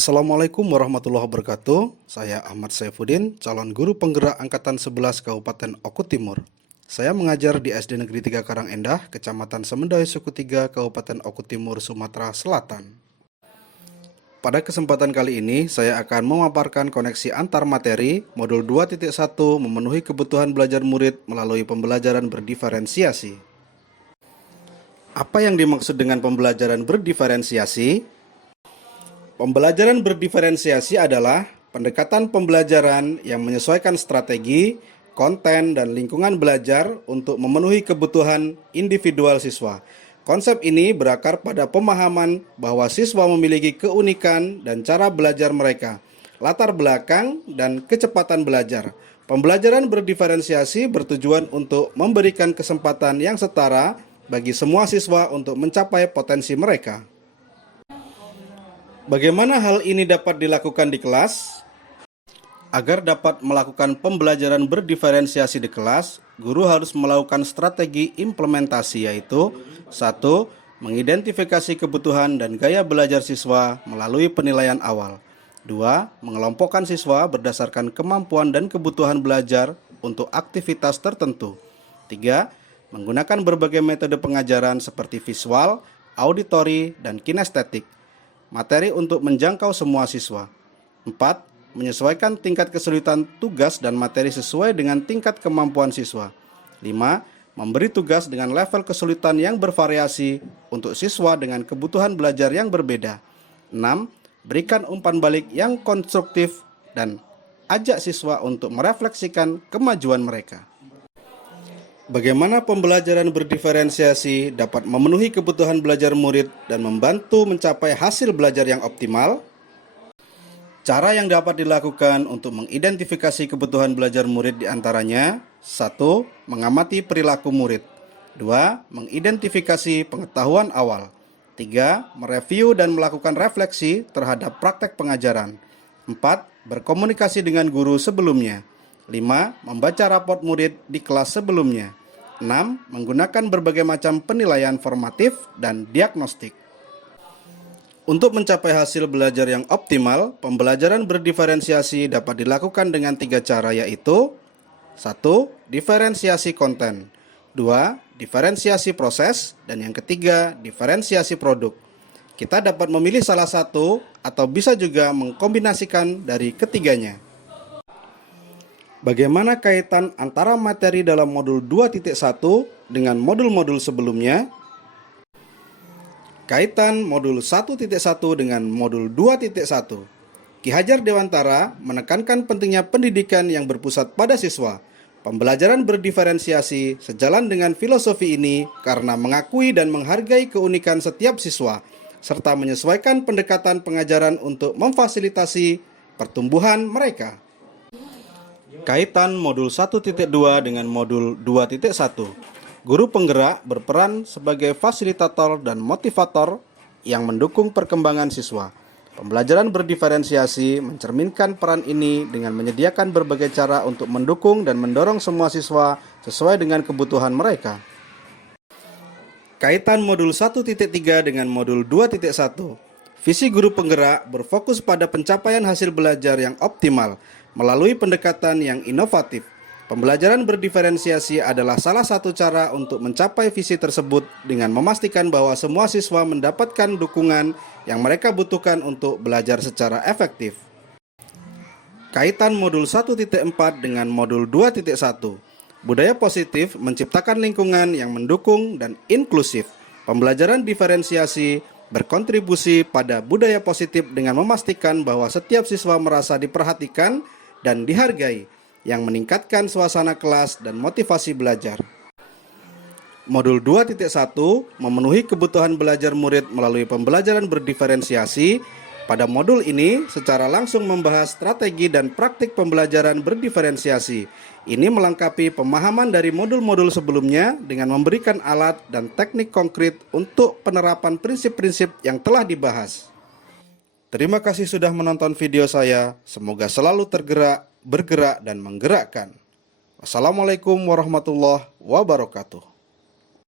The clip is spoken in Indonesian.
Assalamualaikum warahmatullahi wabarakatuh. Saya Ahmad Saifuddin, calon guru penggerak Angkatan 11 Kabupaten Oku Timur. Saya mengajar di SD Negeri 3 Karangendah, Kecamatan Semendai Suku 3, Kabupaten Oku Timur, Sumatera Selatan. Pada kesempatan kali ini, saya akan memaparkan koneksi antar materi modul 2.1 memenuhi kebutuhan belajar murid melalui pembelajaran berdiferensiasi. Apa yang dimaksud dengan pembelajaran berdiferensiasi? Pembelajaran berdiferensiasi adalah pendekatan pembelajaran yang menyesuaikan strategi, konten, dan lingkungan belajar untuk memenuhi kebutuhan individual siswa. Konsep ini berakar pada pemahaman bahwa siswa memiliki keunikan dan cara belajar mereka, latar belakang, dan kecepatan belajar. Pembelajaran berdiferensiasi bertujuan untuk memberikan kesempatan yang setara bagi semua siswa untuk mencapai potensi mereka. Bagaimana hal ini dapat dilakukan di kelas? Agar dapat melakukan pembelajaran berdiferensiasi di kelas, guru harus melakukan strategi implementasi, yaitu 1. Mengidentifikasi kebutuhan dan gaya belajar siswa melalui penilaian awal. 2. Mengelompokkan siswa berdasarkan kemampuan dan kebutuhan belajar untuk aktivitas tertentu. 3. Menggunakan berbagai metode pengajaran seperti visual, auditori, dan kinestetik. Materi untuk menjangkau semua siswa. 4. Menyesuaikan tingkat kesulitan tugas dan materi sesuai dengan tingkat kemampuan siswa. 5. Memberi tugas dengan level kesulitan yang bervariasi untuk siswa dengan kebutuhan belajar yang berbeda. 6. Berikan umpan balik yang konstruktif dan ajak siswa untuk merefleksikan kemajuan mereka. Bagaimana pembelajaran berdiferensiasi dapat memenuhi kebutuhan belajar murid dan membantu mencapai hasil belajar yang optimal? Cara yang dapat dilakukan untuk mengidentifikasi kebutuhan belajar murid diantaranya: 1. Mengamati perilaku murid. 2. Mengidentifikasi pengetahuan awal. 3. Mereview dan melakukan refleksi terhadap praktek pengajaran. 4. Berkomunikasi dengan guru sebelumnya. 5. Membaca raport murid di kelas sebelumnya. 6. Menggunakan berbagai macam penilaian formatif dan diagnostik. Untuk mencapai hasil belajar yang optimal, pembelajaran berdiferensiasi dapat dilakukan dengan 3 cara, yaitu 1. Diferensiasi konten. 2. Diferensiasi proses. Dan yang ketiga, diferensiasi produk. Kita dapat memilih salah satu atau bisa juga mengkombinasikan dari ketiganya. Bagaimana kaitan antara materi dalam modul 2.1 dengan modul-modul sebelumnya? Kaitan modul 1.1 dengan modul 2.1. Ki Hajar Dewantara menekankan pentingnya pendidikan yang berpusat pada siswa. Pembelajaran berdiferensiasi sejalan dengan filosofi ini karena mengakui dan menghargai keunikan setiap siswa, serta menyesuaikan pendekatan pengajaran untuk memfasilitasi pertumbuhan mereka. Kaitan modul 1.2 dengan modul 2.1. Guru penggerak berperan sebagai fasilitator dan motivator yang mendukung perkembangan siswa. Pembelajaran berdiferensiasi mencerminkan peran ini dengan menyediakan berbagai cara untuk mendukung dan mendorong semua siswa sesuai dengan kebutuhan mereka. Kaitan modul 1.3 dengan modul 2.1. Visi guru penggerak berfokus pada pencapaian hasil belajar yang optimal melalui pendekatan yang inovatif. Pembelajaran berdiferensiasi adalah salah satu cara untuk mencapai visi tersebut dengan memastikan bahwa semua siswa mendapatkan dukungan yang mereka butuhkan untuk belajar secara efektif. Kaitan modul 1.4 dengan modul 2.1. Budaya positif menciptakan lingkungan yang mendukung dan inklusif. Pembelajaran diferensiasi berkontribusi pada budaya positif dengan memastikan bahwa setiap siswa merasa diperhatikan dan dihargai, yang meningkatkan suasana kelas dan motivasi belajar. Modul 2.1 memenuhi kebutuhan belajar murid melalui pembelajaran berdiferensiasi. Pada modul ini secara langsung membahas strategi dan praktik pembelajaran berdiferensiasi. Ini melengkapi pemahaman dari modul-modul sebelumnya dengan memberikan alat dan teknik konkret untuk penerapan prinsip-prinsip yang telah dibahas. Terima kasih sudah menonton video saya. Semoga selalu tergerak, bergerak, dan menggerakkan. Wassalamualaikum warahmatullahi wabarakatuh.